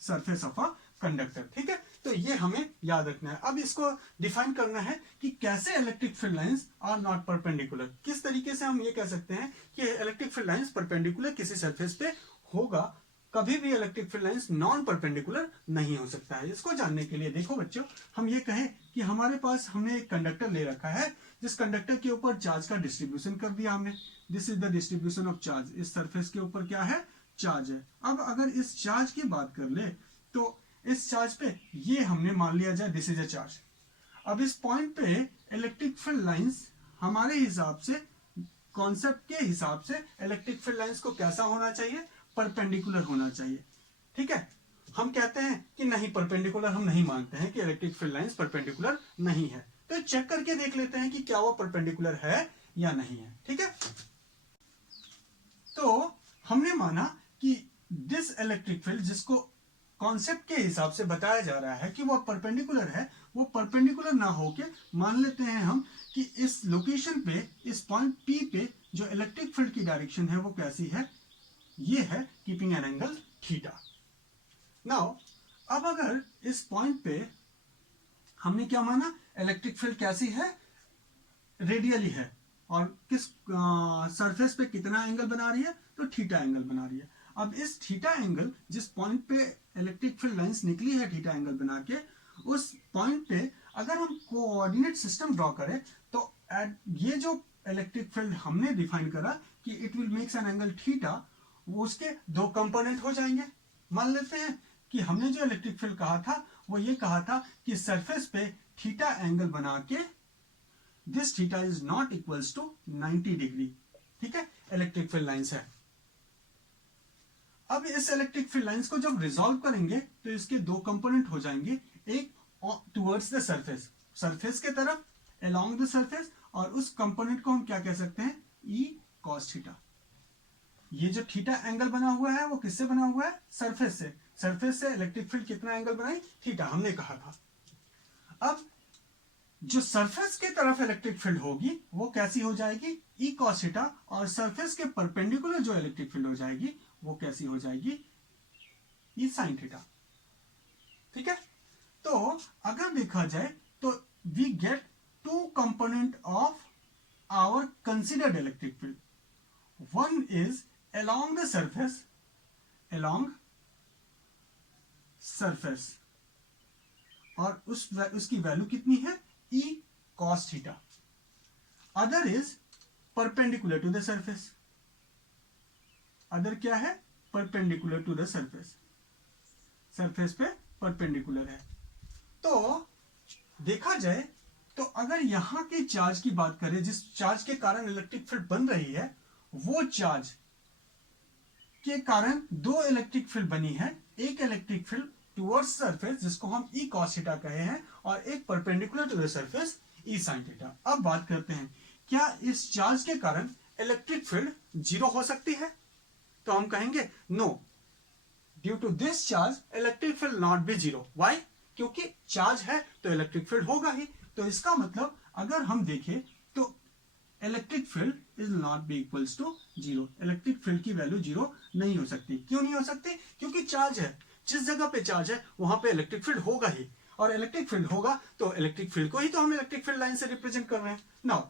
surface of a conductor. ठीक है, तो ये हमें याद रखना है। अब इसको डिफाइन करना है कि कैसे electric field lines are not perpendicular. किस तरीके से हम ये कह सकते हैं कि इलेक्ट्रिक फील्ड लाइंस परपेंडिकुलर किसी सरफेस पे होगा, कभी भी electric field lines non perpendicular नहीं हो सकता है। इसको जानने के लिए देखो बच्चों, हम ये कहें कि हमारे पास हमने एक कंडक्टर ले रखा है, जिस कंडक्टर के ऊपर चार्ज का डिस्ट्रीब्यूशन कर दिया हमने। This is the distribution of charge. इस सरफेस के ऊपर क्या है, चार्ज है। अब अगर इस चार्ज की बात कर ले तो इस चार्ज पे ये हमने मान लिया जाए दिस इज अ चार्ज। अब इस पॉइंट पे इलेक्ट्रिक फील्ड लाइंस हमारे हिसाब से, कॉन्सेप्ट के हिसाब से इलेक्ट्रिक फील्ड लाइंस को कैसा होना चाहिए, परपेंडिकुलर होना चाहिए। ठीक है, हम कहते हैं कि नहीं परपेंडिकुलर, हम नहीं मानते हैं कि इलेक्ट्रिक फील्ड लाइंस परपेंडिकुलर नहीं है। तो चेक करके देख लेते हैं कि क्या वो परपेंडिकुलर है या नहीं है। ठीक है, तो हमने माना कि दिस इलेक्ट्रिक फील्ड, जिसको कॉन्सेप्ट के हिसाब से बताया जा रहा है कि वो परपेंडिकुलर है, वो परपेंडिकुलर ना होके मान लेते हैं हम कि इस लोकेशन पे, इस पॉइंट P पे जो इलेक्ट्रिक फील्ड की डायरेक्शन है वो कैसी है, ये है keeping an angle theta. Now अब अगर इस पॉइंट पे हमने क्या माना, इलेक्ट्रिक फील्ड कैसी है, रेडियली है, और किस सरफेस पे कितना एंगल बना रही है, तो थीटा एंगल बना रही है। अब इस थीटा एंगल, जिस पॉइंट पे इलेक्ट्रिक फील्ड लाइंस निकली है थीटा एंगल बना के, उस पॉइंट पे अगर हम कोऑर्डिनेट सिस्टम ड्रॉ करें तो ये जो इलेक्ट्रिक फील्ड हमने डिफाइन करा कि it will makes an angle theta, वो उसके दो कंपोनेंट हो जाएंगे। मान लेते हैं कि हमने जो इलेक्ट्रिक फील्ड कहा था वो ये कहा था कि सरफेस पे थीटा एंगल बना के this theta is not equals to 90 degree. ठीक है, इलेक्ट्रिक फील्ड लाइंस है। अब इस इलेक्ट्रिक फील्ड लाइंस को जब रिजॉल्व करेंगे तो इसके दो कंपोनेंट हो जाएंगे, एक टुवर्ड्स द सरफेस, सरफेस के तरफ, अलोंग द सरफेस, और उस कंपोनेंट को हम क्या कह सकते हैं, ई कॉस थीटा। ये जो थीटा एंगल बना हुआ है वो किससे बना हुआ है, सरफेस से। सरफेस से इलेक्ट्रिक फील्ड कितना एंगल बनाई, थीटा, हमने कहा था। अब जो सरफेस के तरफ इलेक्ट्रिक फील्ड होगी वो कैसी हो जाएगी, ई कॉस थीटा, और सरफेस के परपेंडिकुलर जो इलेक्ट्रिक फील्ड हो जाएगी वो कैसी हो जाएगी, ई साइन थीटा। ठीक है, तो अगर देखा जाए तो we get two component of our considered electric field. One is along the surface, along surface, और उसकी वैल्यू कितनी है, e cos theta. Other is perpendicular to the surface, other क्या है, perpendicular to the surface, surface पे perpendicular है। तो देखा जाए तो अगर यहां के चार्ज की बात करें, जिस चार्ज के कारण इलेक्ट्रिक फील्ड बन रही है, वो चार्ज के कारण दो इलेक्ट्रिक फील्ड बनी है, एक इलेक्ट्रिक फील्ड टुवर्ड्स सरफेस जिसको हम ई कॉस थीटा कहे हैं, और एक perpendicular to the surface E sine theta. अब बात करते हैं, क्या इस चार्ज के कारण इलेक्ट्रिक फील्ड जीरो हो सकती है, तो हम कहेंगे no, due to this charge electric field not be zero. Why, क्योंकि चार्ज है तो इलेक्ट्रिक फील्ड होगा ही। तो इसका मतलब अगर हम देखें तो electric field is not be equals to zero, electric field की वैल्यू जीरो नहीं हो सकती। क्यों नहीं हो सकती, क्योंकि चार्ज है, जिस जगह पे चार्ज है वहां पे इलेक्ट्रिक फील्ड होगा ही, और इलेक्ट्रिक फील्ड होगा तो इलेक्ट्रिक फील्ड को ही तो हम इलेक्ट्रिक फील्ड लाइन से रिप्रेजेंट कर रहे हैं। नाउ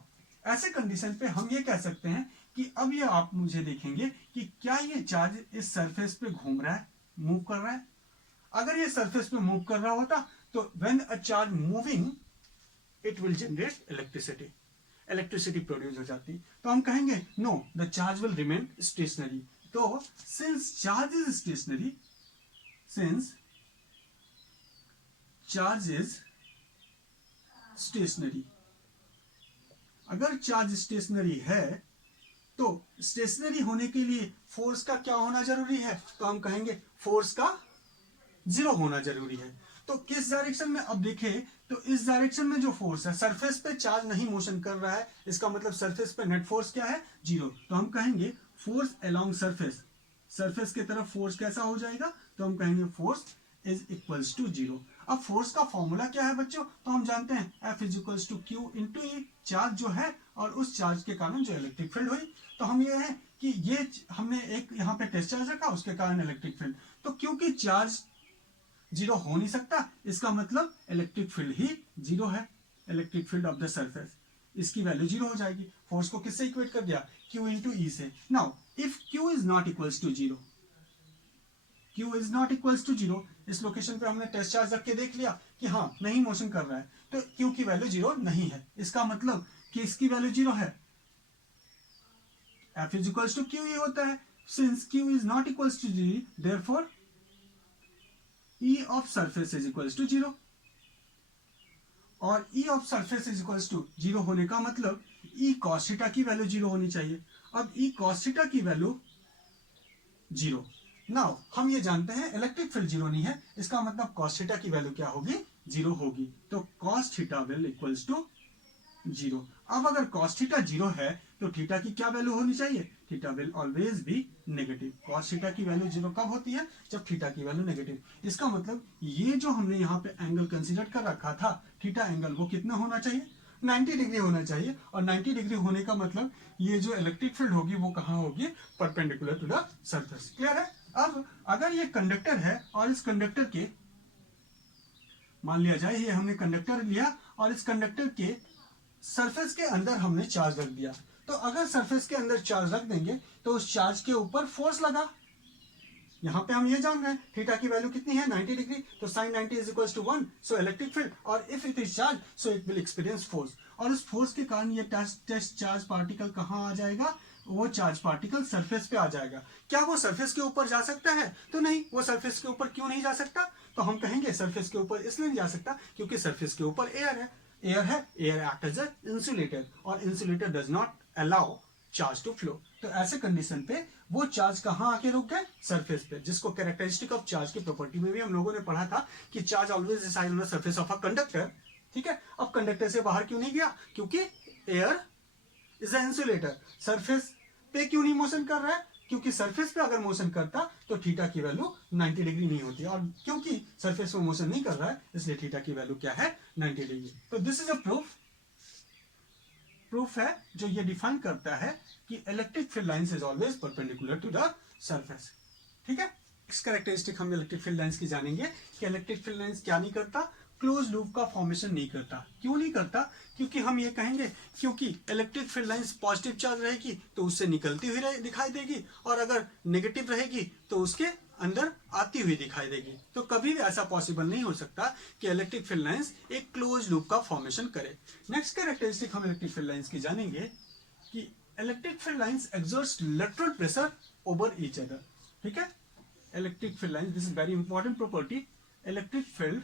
ऐसे कंडीशन पे हम ये कह सकते हैं कि अब ये आप मुझे देखेंगे कि क्या ये चार्ज इस सरफेस पे घूम रहा है, मूव कर रहा है। अगर ये सरफेस पे मूव कर रहा होता तो when a charge moving it will generate electricity, electricity produce हो जाती। तो हम कहेंगे no, the charge will remain stationary. तो since charge is stationary, since charge is stationary, अगर चार्ज स्टेशनरी है तो स्टेशनरी होने के लिए फोर्स का क्या होना जरूरी है, तो हम कहेंगे फोर्स का 0 होना जरूरी है। तो किस डायरेक्शन में, अब देखें तो इस डायरेक्शन में जो फोर्स है, सरफेस पे चार्ज नहीं मोशन कर रहा है, इसका मतलब सरफेस पे नेट फोर्स क्या है, 0। तो हम कहेंगे फोर्स अलोंग सरफेस, सरफेस की तरफ फोर्स कैसा हो जाएगा, तो हम कहेंगे फोर्स इज इक्वल्स टू 0। अब फोर्स का फॉर्मूला क्या है बच्चों, तो हम जानते हैं F is equals to Q into E, charge जो है और उस चार्ज के कारण जो इलेक्ट्रिक फील्ड हुई। तो हम ये है कि ये हमने एक यहाँ पे टेस्ट चार्ज रखा, उसके कारण इलेक्ट्रिक फील्ड, तो क्योंकि चार्ज 0 हो नहीं सकता, इसका मतलब इलेक्ट्रिक फील्ड ही 0 है, electric field of the surface, इसकी वैल्यू 0 हो जाएगी। फोर्स को किससे इक्वेट कर दिया, Q इंटू ई से। Now if Q is not equals to 0, Q is not equals to 0, इस लोकेशन पे हमने टेस्ट चार्ज रख के देख लिया कि हाँ नहीं मोशन कर रहा है, तो Q की वैल्यू 0 नहीं है, इसका मतलब कि इसकी वैल्यू 0 है, F is equals to Q ही होता है। Since Q is not equals to 0, therefore E of surface is equals to 0, और E of surface is equals to 0 होने का मतलब E cos थीटा की वैल्यू 0 होनी चाहिए। अब E cos थीटा की वैल्यू 0। नाउ हम ये जानते हैं इलेक्ट्रिक फील्ड 0 नहीं है, इसका मतलब cos थीटा की वैल्यू क्या होगी, 0 होगी। तो cos theta will equals to 0। अब अगर cos थीटा 0 है तो थीटा की क्या वैल्यू होनी चाहिए, theta will always be negative. cos theta की वैल्यू 0 कब होती है, जब थीटा की वैल्यू नेगेटिव। इसका मतलब ये जो हमने यहाँ पे एंगल कंसीडर कर रखा था थीटा एंगल, वो कितना होना चाहिए, 90 डिग्री होना चाहिए। और 90 डिग्री होने का मतलब ये जो इलेक्ट्रिक फील्ड होगी वो कहाँ होगी, perpendicular to the surface. Clear है। अब अगर ये कंडक्टर है और इस कंडक्टर के, मान लिया जाए ये हमने कंडक्टर लिया और इस कंडक्टर के सरफेस के अंदर हमने चार्ज रख दिया, तो अगर सरफेस के अंदर चार्ज रख देंगे तो उस चार्ज के ऊपर फोर्स लगा। यहां पे हम ये जान रहे हैं थीटा की वैल्यू कितनी है, 90 डिग्री, तो sin 90 is equals to 1, so electric field, और if it is charge so it will experience force. और उस फोर्स के कारण ये टेस्ट चार्ज पार्टिकल कहां आ जाएगा, वो चार्ज पार्टिकल सरफेस पे आ जाएगा। क्या वो सरफेस के ऊपर जा सकता है, तो नहीं, वो सरफेस के ऊपर क्यों नहीं जा सकता, तो हम कहेंगे सरफेस के ऊपर इसलिए नहीं जा सकता क्योंकि सरफेस के ऊपर एयर है, air act as a insulator, और insulator does not allow charge to flow. तो ऐसे कंडीशन पे वो चार्ज कहां आके रुक गए, सरफेस पे, जिसको कैरेक्टरिस्टिक ऑफ चार्ज की प्रॉपर्टी में भी हम लोगों ने पढ़ा था कि charge always reside on the surface of a conductor. ठीक है। अब कंडक्टर से बाहर क्यों नहीं गया, क्योंकि air is a insulator. Surface पे क्यों नहीं मोशन कर रहा है, क्योंकि सरफेस पे अगर मोशन करता तो थीटा की वैल्यू 90 डिग्री नहीं होती, और क्योंकि सरफेस में मोशन नहीं कर रहा है इसलिए थीटा की वैल्यू क्या है, 90 डिग्री। तो दिस इज अ प्रूफ है जो ये डिफाइन करता है कि electric field lines is always perpendicular to the surface. ठीक है। इस कैरेक्टरिस्टिक हम इलेक्ट्रिक फील्ड लाइंस की जानेंगे कि इलेक्ट्रिक फील्ड लाइंस क्या नहीं करता, क्लोज लूप का फॉर्मेशन नहीं करता। क्यों नहीं करता, क्योंकि हम ये कहेंगे क्योंकि electric field lines positive charge रहेगी तो उससे निकलती हुई दिखाई देगी, और अगर नेगेटिव रहेगी तो उसके अंदर आती हुई दिखाई देगी। तो कभी भी ऐसा पॉसिबल नहीं हो सकता कि इलेक्ट्रिक फील्ड लाइंस एक क्लोज लूप का फॉर्मेशन करे। नेक्स्ट कैरेक्टरिस्टिक हम इलेक्ट्रिक फील्ड लाइंस की जानेंगे कि electric field lines exerts lateral pressure over each other। ठीक है। Electric field lines, this is very important property, electric field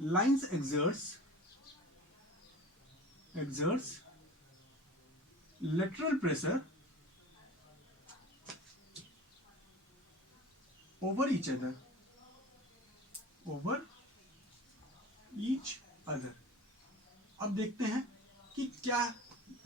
lines exerts lateral pressure over each other, अब देखते हैं कि क्या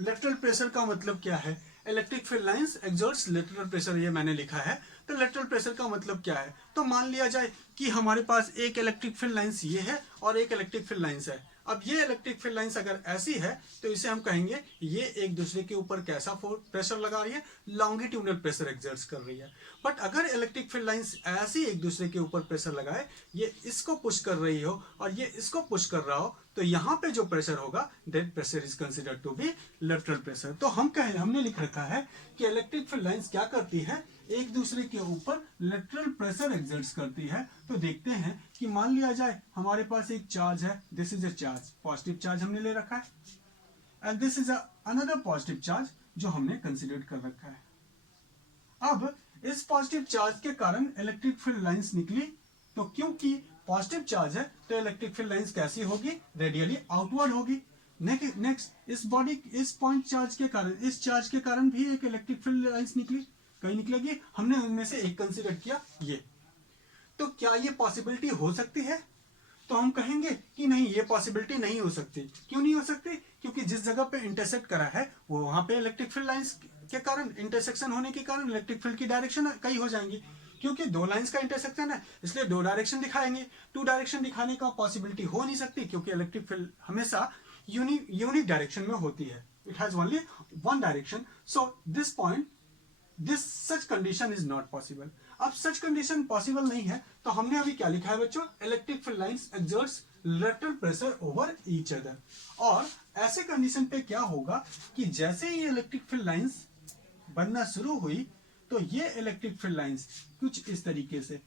लेटरल प्रेशर का मतलब क्या है। Electric field lines exerts lateral pressure, ये मैंने लिखा है। तो लेटरल प्रेशर का मतलब क्या है, तो मान लिया जाए कि हमारे पास एक इलेक्ट्रिक फील्ड लाइंस ये है और एक इलेक्ट्रिक फील्ड लाइंस है। अब ये इलेक्ट्रिक फील्ड लाइंस अगर ऐसी है तो इसे हम कहेंगे ये एक दूसरे के ऊपर कैसा प्रेशर लगा रही है, लॉन्गिट्यूडनल प्रेशर एक्सर्ट्स कर रही है। बट अगर इलेक्ट्रिक फील्ड लाइंस ऐसी एक दूसरे के ऊपर प्रेशर लगाए, ये इसको पुश कर रही हो और ये इसको पुश कर रहा हो, तो यहाँ पे जो प्रेशर होगा that pressure is considered to be lateral pressure. तो हमने लिख रखा है कि इलेक्ट्रिक फील्ड लाइंस क्या करती है, एक दूसरे के ऊपर लेटरल प्रेशर एक्सर्ट्स करती है। तो देखते हैं कि मान लिया जाए हमारे पास एक चार्ज है, this is a charge, positive charge हमने ले रखा है, and this is another positive charge जो हमने कंसिडर कर रखा है। अब इस पॉजिटिव चार्ज के कारण इलेक्ट्रिक फील्ड लाइंस निकली, तो क्योंकि पॉजिटिव चार्ज है तो इलेक्ट्रिक फील्ड लाइंस कैसी होगी, रेडियली आउटवर्ड होगी। नेक्स्ट इस पॉइंट चार्ज के कारण, इस चार्ज के कारण भी एक इलेक्ट्रिक फील्ड लाइंस निकली, कहीं निकलेगी, हमने उनमें से एक कंसीडर किया ये। तो क्या ये पॉसिबिलिटी हो सकती है? तो हम कहेंगे कि नहीं, ये पॉसिबिलिटी नहीं हो सकती। क्यों नहीं हो सकती? क्योंकि जिस जगह पे इंटरसेक्ट करा है वो वहां पे इलेक्ट्रिक फील्ड लाइंस के कारण, इंटरसेक्शन होने के कारण इलेक्ट्रिक फील्ड की डायरेक्शन कई हो जाएंगी। क्योंकि दो लाइंस का इंटरसेक्शन है इसलिए दो डायरेक्शन दिखाएंगे। टू डायरेक्शन दिखाने का पॉसिबिलिटी हो नहीं सकती क्योंकि इलेक्ट्रिक फील्ड हमेशा यूनिक डायरेक्शन में होती है, it has only one direction. So this point, this such condition is not possible. अब सच कंडीशन पॉसिबल नहीं है तो हमने अभी क्या लिखा है बच्चों? Electric field lines exerts lateral pressure over each other. और ऐसे कंडीशन पे क्या होगा कि जैसे ही इलेक्ट्रिक फील्ड लाइंस बनना शुरू हुई तो ये इलेक्ट्रिक फील्ड लाइंस कुछ इस तरीके से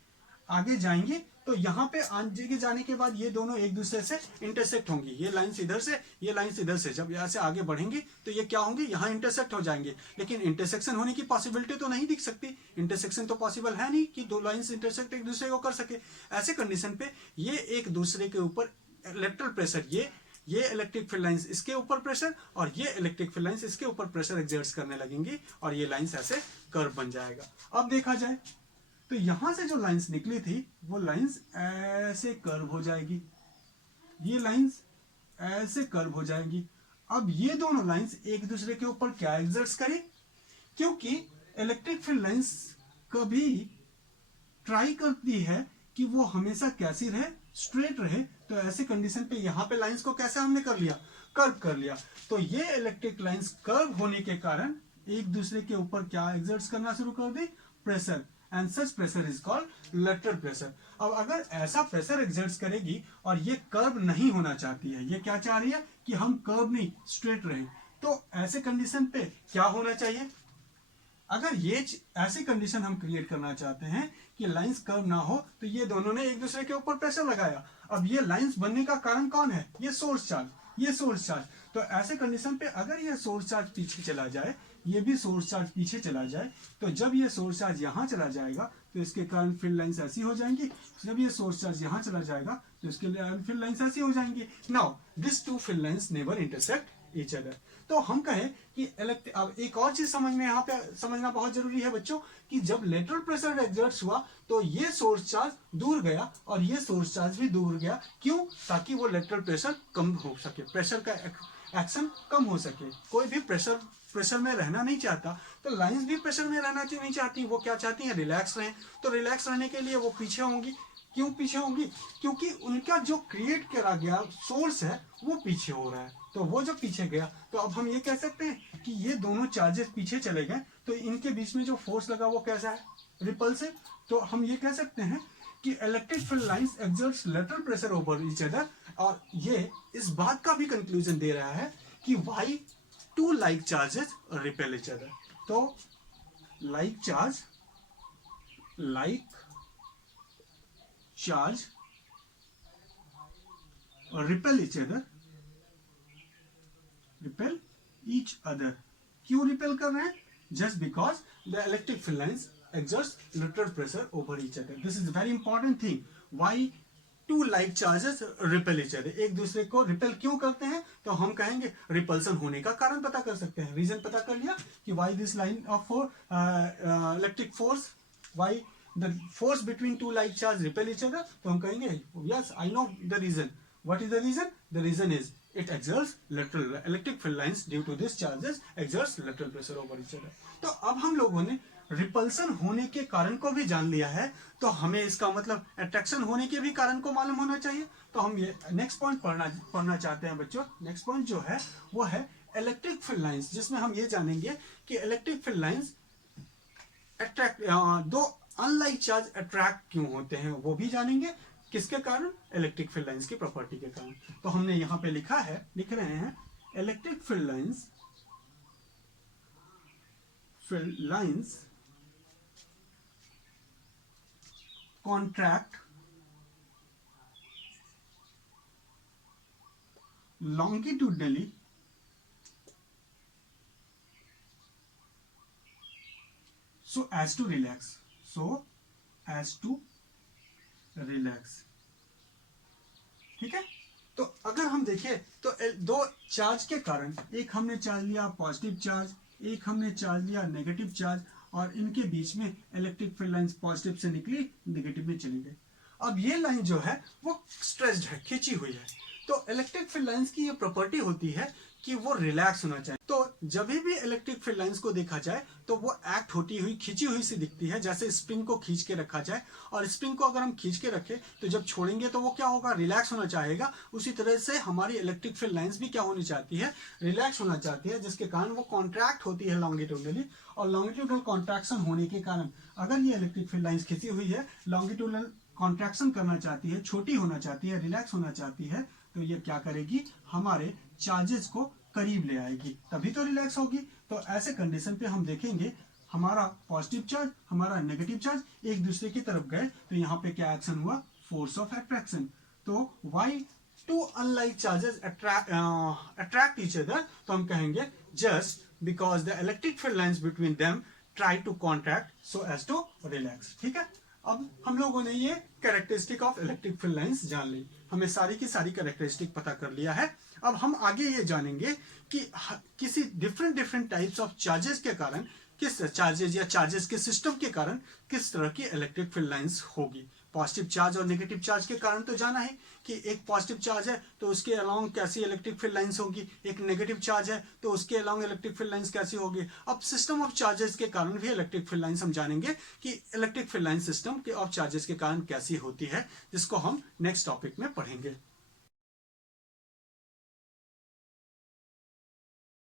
आगे जाएंगे। तो यहाँ पे आगे जाने के बाद ये दोनों एक दूसरे से इंटरसेक्ट होंगी। ये लाइंस इधर से, ये लाइंस इधर से जब यहाँ से आगे बढ़ेंगी तो ये क्या होंगी? यहाँ इंटरसेक्ट हो जाएंगे। लेकिन इंटरसेक्शन होने की पॉसिबिलिटी तो नहीं दिख सकती, इंटरसेक्शन तो पॉसिबल है नहीं कि दो लाइंस इंटरसेक्ट एक दूसरे को कर सके। ऐसे कंडीशन पे ये एक दूसरे के ऊपर लेटरल प्रेशर, ये इलेक्ट्रिक फील्ड लाइंस इसके ऊपर प्रेशर और ये इलेक्ट्रिक फील्ड लाइंस इसके ऊपर प्रेशर एक्सर्ट करने लगेंगी और ये लाइंस ऐसे कर्व बन जाएगा। अब देखा जाए तो यहां से जो लाइंस निकली थी वो लाइंस ऐसे कर्व हो जाएगी, ये लाइंस ऐसे कर्व हो जाएगी। अब ये दोनों लाइंस एक दूसरे के ऊपर क्या एक्सर्ट करें? क्योंकि इलेक्ट्रिक फील्ड लाइंस कभी ट्राई करती है कि वो हमेशा कैसी रहे? स्ट्रेट रहे। तो ऐसे कंडीशन पे यहाँ पे लाइंस को कैसे हमने कर लिया? कर्व कर लिया। तो ये इलेक्ट्रिक लाइंस कर्व होने के कारण एक दूसरे के ऊपर क्या एक्सर्ट करना शुरू कर दी? Pressure. And such pressure is called lateral pressure. अब अगर ऐसा प्रेशर एक्सर्ट करेगी और ये कर्व नहीं होना चाहती है, ये क्या चाह रही है कि हम कर्व नहीं स्ट्रेट रहे, तो ऐसे कंडीशन पे क्या होना चाहिए? अगर ये ऐसी कंडीशन हम क्रिएट करना चाहते हैं कि लाइंस कर्व ना हो तो ये दोनों ने एक दूसरे के ऊपर प्रेशर लगाया। अब ये लाइंस बनने का कारण कौन है? ये सोर्स चार्ज, ये सोर्स चार्ज। तो ऐसे कंडीशन पे अगर ये सोर्स चार्ज पीछे चला जाए, ये भी सोर्स चार्ज पीछे चला जाए, तो जब ये सोर्स चार्ज यहाँ चला जाएगा तो इसके कारण फील्ड लाइंस ऐसी हो जाएंगी। जब ये सोर्स चार्ज यहाँ चला जाएगा तो इसके फील्ड लाइंस ऐसी हो जाएंगी। Now this two field lines never intersect each other. तो हम कहें कि अब एक और चीज समझने यहाँ पे समझना बहुत जरूरी है बच्चों कि जब लेटरल प्रेशर एक्सर्ट हुआ तो ये सोर्स चार्ज दूर गया और ये सोर्स चार्ज भी दूर गया। क्यों? ताकि वो लेटरल प्रेशर कम हो सके, प्रेशर का एक्शन कम हो सके। कोई भी प्रेशर में रहना नहीं चाहता, तो लाइंस भी प्रेशर में रहना नहीं चाहती, वो क्या चाहती हैं? रिलैक्स रहें। तो रिलैक्स रहने के लिए वो पीछे होंगी। क्यों पीछे होंगी? क्योंकि उनका जो क्रिएट करा गया सोर्स है वो पीछे हो रहा है। तो वो जब पीछे गया तो अब हम ये कह सकते हैं कि ये दोनों चार्जेस पीछे चले गए तो इनके बीच में जो फोर्स लगा वो कैसा है? रिपल्सिव। तो हम ये कह सकते हैं कि electric field lines exerts lateral pressure over each other. और ये इस बात का भी कंक्लूजन दे रहा है कि why two like charges repel each other. तो like charge repel each other, repel each other. क्यों रिपेल कर रहे हैं? Just because the electric field lines exerts lateral pressure over each other. This is a very important thing. Why two like charges repel each other? एक दूसरे को repel क्यों करते हैं? तो हम कहेंगे रिपल्सन होने का कारण पता कर सकते हैं। रीजन पता कर लिया कि why this line of electric force, why the force between two like charge repel each other. तो हम कहेंगे yes, I know the reason. What is the reason? The reason is it exerts lateral electric field lines due to this charges exerts lateral pressure over each other. तो अब हम लोगों ने repulsion होने के कारण को भी जान लिया है, तो हमें इसका मतलब अट्रैक्शन होने के भी कारण को मालूम होना चाहिए। तो हम ये नेक्स्ट पॉइंट पढ़ना चाहते हैं बच्चों। नेक्स्ट पॉइंट जो है वो है इलेक्ट्रिक फील्ड लाइंस, जिसमें हम ये जानेंगे कि इलेक्ट्रिक फील्ड लाइंस अट्रैक्ट, दो अनलाइक चार्ज अट्रैक्ट क्यों होते हैं वो भी जानेंगे। किसके कारण? इलेक्ट्रिक फील्ड लाइंस की प्रॉपर्टी के कारण। तो हमने यहां पे लिख रहे हैं electric field lines contract longitudinally so as to relax, ठीक है। तो अगर हम देखें तो दो चार्ज के कारण, एक हमने चार्ज लिया पॉजिटिव चार्ज, एक हमने चार्ज लिया नेगेटिव चार्ज, और इनके बीच में इलेक्ट्रिक फील्ड लाइंस पॉजिटिव से निकली, नेगेटिव में चली गई। अब ये लाइन जो है वो स्ट्रेच्ड है, खींची हुई है। तो इलेक्ट्रिक फील्ड लाइंस की ये प्रॉपर्टी होती है कि वो रिलैक्स होना चाहिए। तो जब भी इलेक्ट्रिक फील्ड लाइंस को देखा जाए तो वो एक्ट होती हुई, खींची हुई सी दिखती है, जैसे स्प्रिंग को खींच के रखा जाए, और स्प्रिंग को अगर हम खींच के रखें तो जब छोड़ेंगे तो वो क्या होगा, रिलैक्स होना चाहेगा। उसी तरह से हमारी इलेक्ट्रिक फील्ड लाइंस भी क्या होनी चाहती है, रिलैक्स होना चाहती है, जिसके कारण वो कॉन्ट्रैक्ट होती है लॉन्गिट्यूडनली। और लॉन्गिट्यूडनल कॉन्ट्रैक्शन होने के कारण अगर ये इलेक्ट्रिक फील्ड लाइंस खींची हुई है, लॉन्गिट्यूडनल कॉन्ट्रैक्शन करना चाहती है, छोटी होना चाहती है, रिलैक्स होना चाहती है, तो ये क्या करेगी, हमारे चार्जेस को करीब ले आएगी, तभी तो रिलैक्स होगी। तो ऐसे कंडीशन पे हम देखेंगे हमारा पॉजिटिव चार्ज, हमारा नेगेटिव चार्ज एक दूसरे की तरफ गए, तो यहाँ पे क्या एक्शन हुआ, फोर्स ऑफ अट्रैक्शन। तो why two unlike charges attract each other, तो हम कहेंगे just because the electric field lines between them try to contract so as to relax. ठीक है, अब हम लोगों ने ये characteristic of electric field lines जान ली, हमें सारी की सारी कैरेक्टरिस्टिक पता कर लिया है। अब हम आगे ये जानेंगे कि किसी डिफरेंट टाइप्स ऑफ चार्जेस के कारण, किस चार्जेस या चार्जेस के सिस्टम के कारण किस तरह की इलेक्ट्रिक फील्ड लाइंस होगी। पॉजिटिव चार्ज और नेगेटिव चार्ज के कारण तो जाना है कि एक पॉजिटिव चार्ज है तो उसके अलोंग कैसी इलेक्ट्रिक फील्ड लाइंस होगी, एक नेगेटिव चार्ज है तो उसके अलोंग इलेक्ट्रिक फील्ड लाइंस कैसी होगी। अब सिस्टम ऑफ चार्जेस के कारण भी इलेक्ट्रिक फील्ड लाइंस हम जानेंगे कि इलेक्ट्रिक फील्ड लाइन सिस्टम के ऑफ चार्जेस के कारण कैसी होती है, जिसको हम नेक्स्ट टॉपिक में पढ़ेंगे।